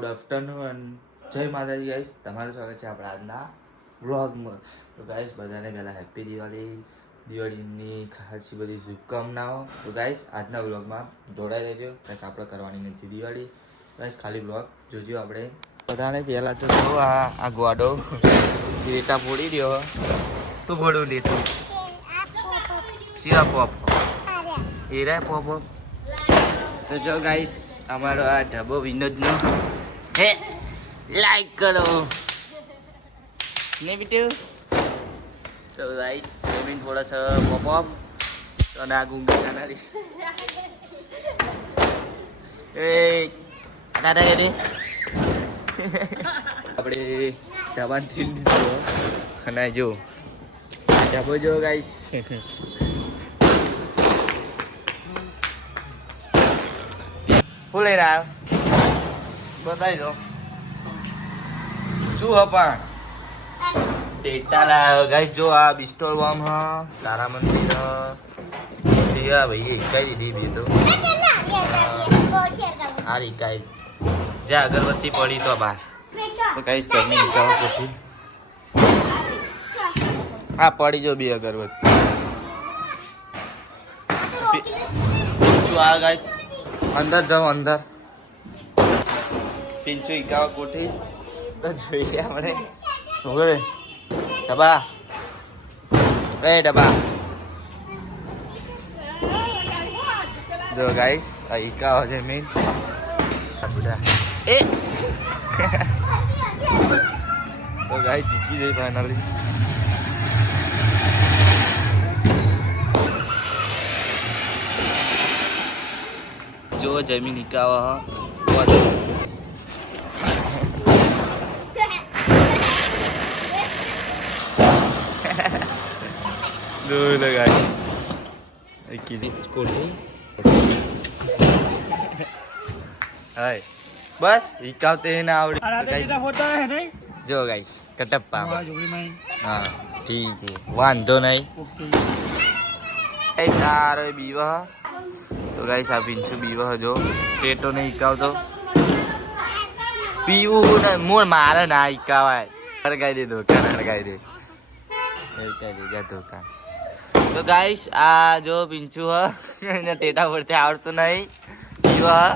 Good afternoon, જય માતાજી guys. તમારું સ્વાગત છે આપણા આજના વ્લોગમાં. તો ગાઈસ બધાને પહેલાં હેપી દિવાળીની ખાસી બધી શુભકામનાઓ. તો ગાઈસ આજના વ્લોગમાં જોડાઈ રહેજો. ગાઈસ આપણે કરવાની નથી દિવાળી. ગાઈસ ખાલી વ્લોગ જોજો. આપણે બધાને પહેલાં તો જો આ ગોડો રેતા ફોડી રહ્યો. તું ફોડું લેતું ચીરા પોપ એ રે પોપ. તો જો ગાઈસ અમારો આ ઢબો વિનોદનો હે લાઈક કરો ને બીટુ. તો ગાઈસ જમીન થોડા સા પોપ અને આ ગુંગી કાનારી એ કાટા કે આપણે જવાન થી દીધો અને જો આ ઢબો જો ગાઈસ શું લઈ રહ્યા બતાવી દો શું હ પણ ટેટા લાવ્યો ગાઈસ. જો આ બિસ્ટોલ બોમ્બ હ તારા મંદિર દિયા ભાઈ એકાઈ દીધી બે તો આ રીકાઈ જા અગરબત્તી પડી તો બાર તો કઈ ચટણી નીકળવા પછી આ પડી જો બે અગરબત્તી શું આ ગાઈસ અંદર જાઓ અંદર પિંચુ ઇકાવા કોઠી તો જોઈએ આપણે હવે ડબ્બા એ ડબ્બા જો ગાઈસ આ ઇકાવા છે મેન બુડા એ તો ગાઈસ જીતી જઈ ફાઇનલી. જો જમીન નિકાવા દો લગાઈ કીધી કોઠી હાય બસ ઇકાવતે ના આવડે. જો ગાઈસ કટપ્પા હા ઠીક છે વાંધો નહીં. ગાઈસ આ બીવા તો ગાઈસ આ પિંચુ બીવા જો પેટો ને ઇકાવતો પીવું ને મોર મારે ના ઇકાવાય હરગાઈ દે દોકાન હરગાઈ દે જા દોકાન. તો ગાઈસ આ જો પિંચુ હ એને ટેટા ફોડતે આવડતું નહીં પીવા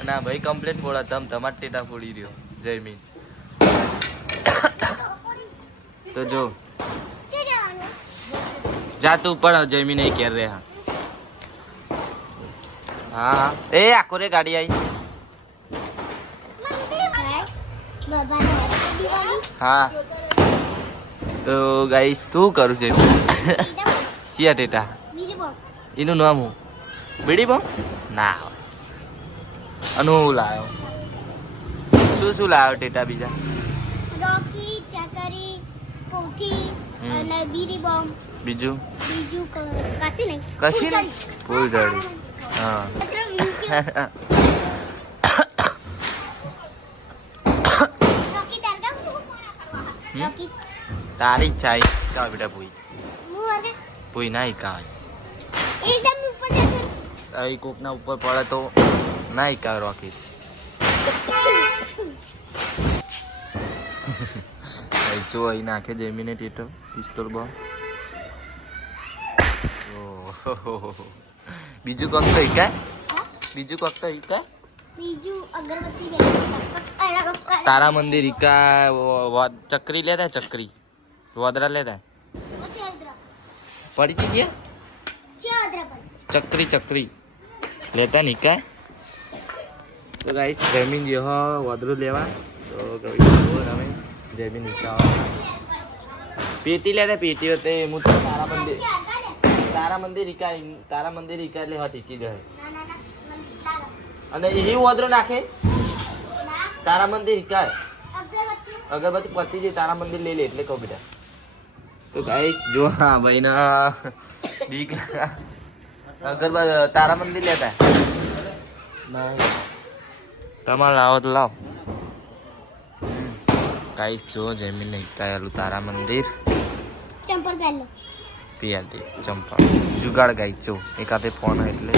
અને આ ભાઈ કમ્પ્લેટ ફોડા તમાર ટેટા ફોડી રહ્યો જયમીન. તો જો જા તું પણ જયમીન નહીં કેર રે. હા એ આખો રે ગાડી આવી હા. તો ગાઈસ શું કરું છે ચિયા ટેટા એનું નામ હું બીડી બોમ ના આવે અને હું લાવ્યો શું શું લાવ્યો ટેટા બીજા રોકી ચકરી કોઠી અને બીડી બોમ્બ બીજું કશું નહીં ફૂલ જડી હા. તારી ઈચ્છા કાવ બેટા પૂઈ ના કાવ કોક ના ઉપર પડે તો ના કાવ રોકી જો અહીં નાખે જમીને ટેટો પિસ્તોલ બોમ્બ. બીજું કોક તો હિકા તારા મંદિર હિકા ચકરી લેતા ચકરી વદરા લેતા પડી જઈએ ચકરી લેતા નિકાય. તો ગાઈસ જમીન જે હો વદરું લેવા તો તમે જમીન નિકા પેટી લેતા પેટી હોતે હું તો તારા મંદિર હિકા એટલે હા ટીકી જાય અને એ વદરો નાખે તારા મંદિર હિકાય અગરબત્તી પતી જાય તારા મંદિર લઈ લે એટલે કહું બેટા. તો ગાઈસ જો હા ભાઈ ના અગરબત્તી તારા મંદિર લેતા તમારે લાવો તો લાવ. ગાઈસ જો જમીન હિકાયેલું તારા મંદિર પિયા દે ચંપા જુગાડ ગાઈસ જો એકાદે ફોન એટલે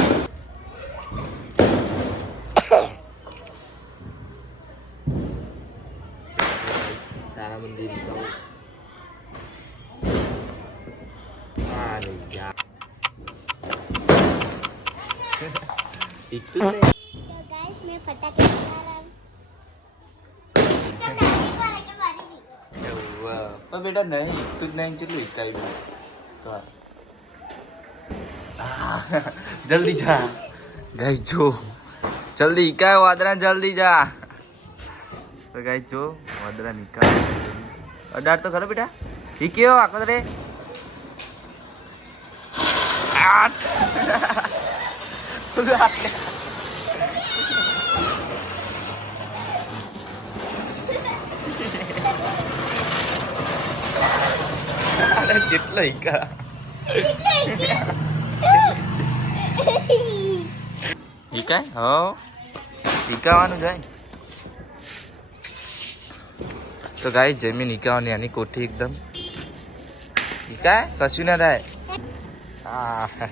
તારા મંદિર કહું અરે યાર એક તો નહીં तो गाइस मैं फटाके चला रहा हूँ जब नानी को आने के बारे में વાહ પણ બેટા નહીં એક તો જ નહીં ચેટલું એકાઈ બે તો જલ્દી જા ગાઈસ જો જલ્દી એકાય વાદરા જલ્દી જા તો ગાઈસ જો વાદરા નિકાલ અડાર તો ખરો બેટા ઈ કેવો આખો રે આઠ અરે કેટલો એકા એકાય હો એકાવાનું જાય તો ગાઈસ જમીન એકાવાની આની કોઠી એકદમ એકાય કશું ના થાય હા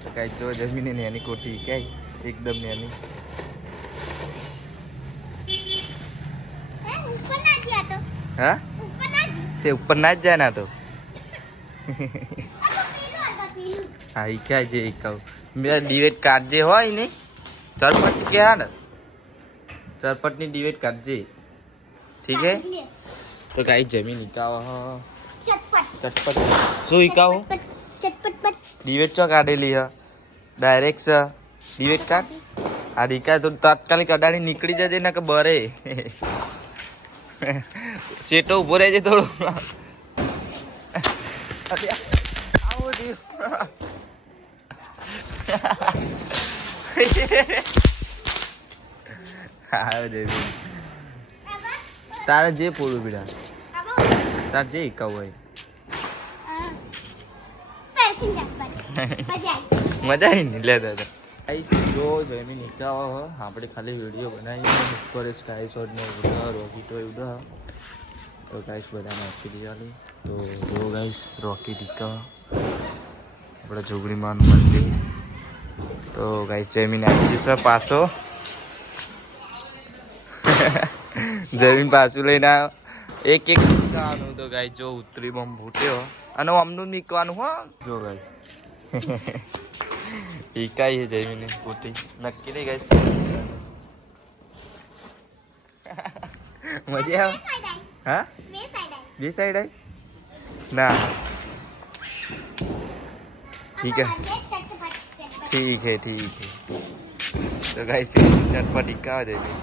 તો ગાઈસ જો જમીન ને એની કોઠી એકાય એકદમ નાની ऊपर ना दिया तो હા ऊपर ना दी તે ઉપર ના જ જાય ના તો पीलू હા એકાય જે એકાવ મેરા ડિવેટ કાઢજે હોય ને ચરપટ કે હા ને ચરપટની ડિવેટ કાઢજે ઠીક હે તો ગાઈસ જમીન એકાવ चटपट ચટપટ શું એકાવ चटपट पट ડિવેટ ચો કાઢેલી હ ડાયરેક્ટ છે ડિવેટ કાઢ આ ડીકા તો તાત્કાલિક અડાડી નીકળી જજે ને કે બરે સેટો ઉભો રહેજે થોડો આવો દીવ આવ્યો દેવી તારે જે પોળું પીડા તાર જે એકાવ હોય ફેરથી ચટપટ મજા આવી મજા આવી ને લે દાદા ગાઈસ જો જમીન એકાવ આપણે ખાલી વિડીયો બનાવી ઉપર સ્કાય શોટ ને ઉડા રોકેટો ઉડા તો ગાઈસ બધાને આપી દીધી તો જો ગાઈસ રોકેટ એકાવ આપણા જોગણીમાં મંદિર તો ગાઈસ જમીન આવી જશે પાછો જમીન પાછું લઈને આવ્યો એક એક નીકળવાનું તો ગાઈસ જો ઉતરી બોમ્બ ફૂટ્યો અને આમનું નીકળવાનું હો જો ગાઈસ એકાઈ હે જમીન ફૂટી નક્કી નહીં ગાઈસ મજા આવે હા બે સાઈડ આવી બે સાઈડ આવી ના ठीक है ठीक है ठीक है तो गाइस फिर चटपट टिक्का दे दे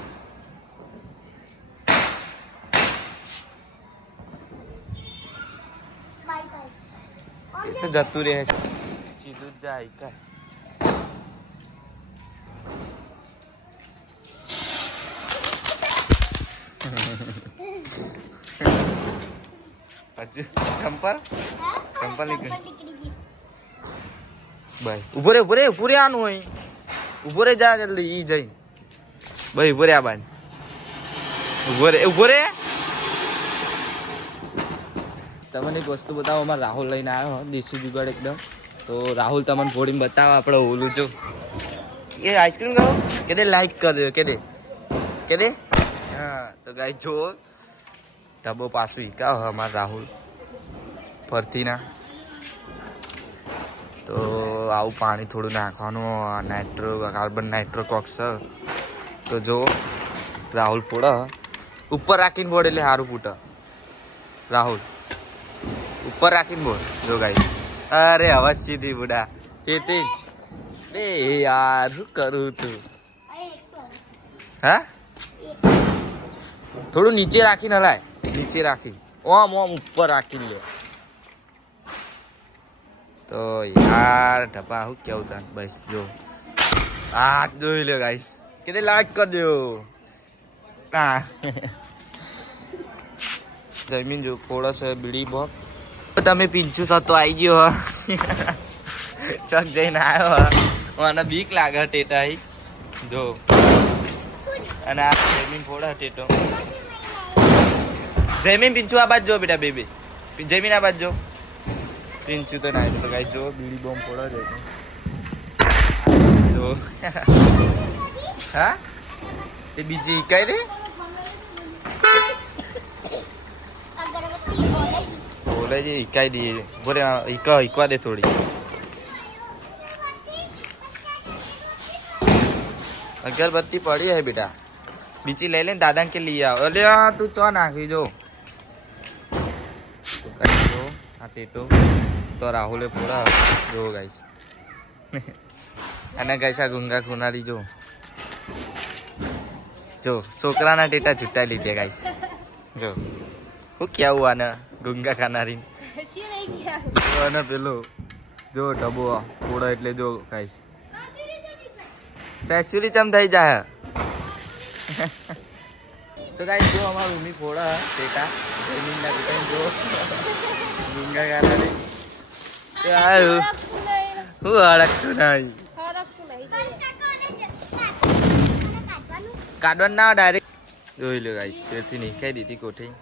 तो जतू रे सीधू जाए का अच्छा चंपल चंपल निकल ભાઈ ઉભો રે આનું હોય ઉભો રે જા જલ્દી ઈ જઈ ભાઈ ઉભો રે આ બાન ઉભો રે તમને એક વસ્તુ બતાવો અમારે રાહુલ લઈને આવ્યો દેશી જુગાડ એકદમ તો રાહુલ તમને ફોડીને બતાવો આપણે ઓલું જો એ આઈસ્ક્રીમ ખાઓ કે દે લાઈક કર દે કે દે હા તો ગાઈ જો ડબ્બો પાછું ઈકા અમારે રાહુલ ફરતી ના તો આવું પાણી થોડું નાખવાનું કાર્બન નાઇટ્રો કોક્સ તો જો રાહુલ ફોડ ઉપર રાખીને બોડ એટલે સારું ફૂટ રાહુલ ઉપર રાખીને બોડ જો ગાઈ અરે અવાજ સીધી બુડા તે યાર શું કરું તું હા થોડું નીચે રાખીને હલાય નીચે રાખી ઓમ ઉપર રાખીને લે તો યાર ઢપા હું કેવું તા બસ જો આ જોઈ લો ગાઈસ કે લાઈક કરજો હા જમીન જો થોડા છે બીડી બોક તમે પિંચુ સતો આવી ગયો ચક જઈને આવ્યો મને બીક લાગે ટેટાઈ જો અને આ જમીન થોડા ટેટો જમીન પિંચુ આ બાજ જો બેટા બેબી જમીન આ બાજ જો પિંચુ તો ના તો ગાઈસ જો બીડી બોમ્બ ફોડો છે જો હા તે બીજી કઈ રે લઈ જઈ હિકાઈ દઈએ. બોલે હિકવા દે થોડી. અગરબત્તી પડી હે બેટા, બીજી લઈ લે દાદા કે લઈ આવ. અલે તું ચો નાખી જો આ ટેટો તો રાહુલે પૂરા જો ગાઈસ. અને ગાઈસ આ ગુંગા ખુનારી જો જો છોકરાના ટેટા છૂટા લીધે ગાઈસ. જો હું કેવું આને ગુંગા ખાનારી અને પેલો જો ડબો પૂરો એટલે જો ગાઈસ સેચુરી ચમ થઈ જાય. તો ગાઈસ જો અમારું રૂમી ફોડા ટેટા જમીનના ટેટા જો ગુંગા ખાનારી હું હળકતું નહીં. કાઢવાનું ના ડાયરેક્ટ જોઈ લો ગાઈસ. પેરથી નીકળી દીધી કોઠી.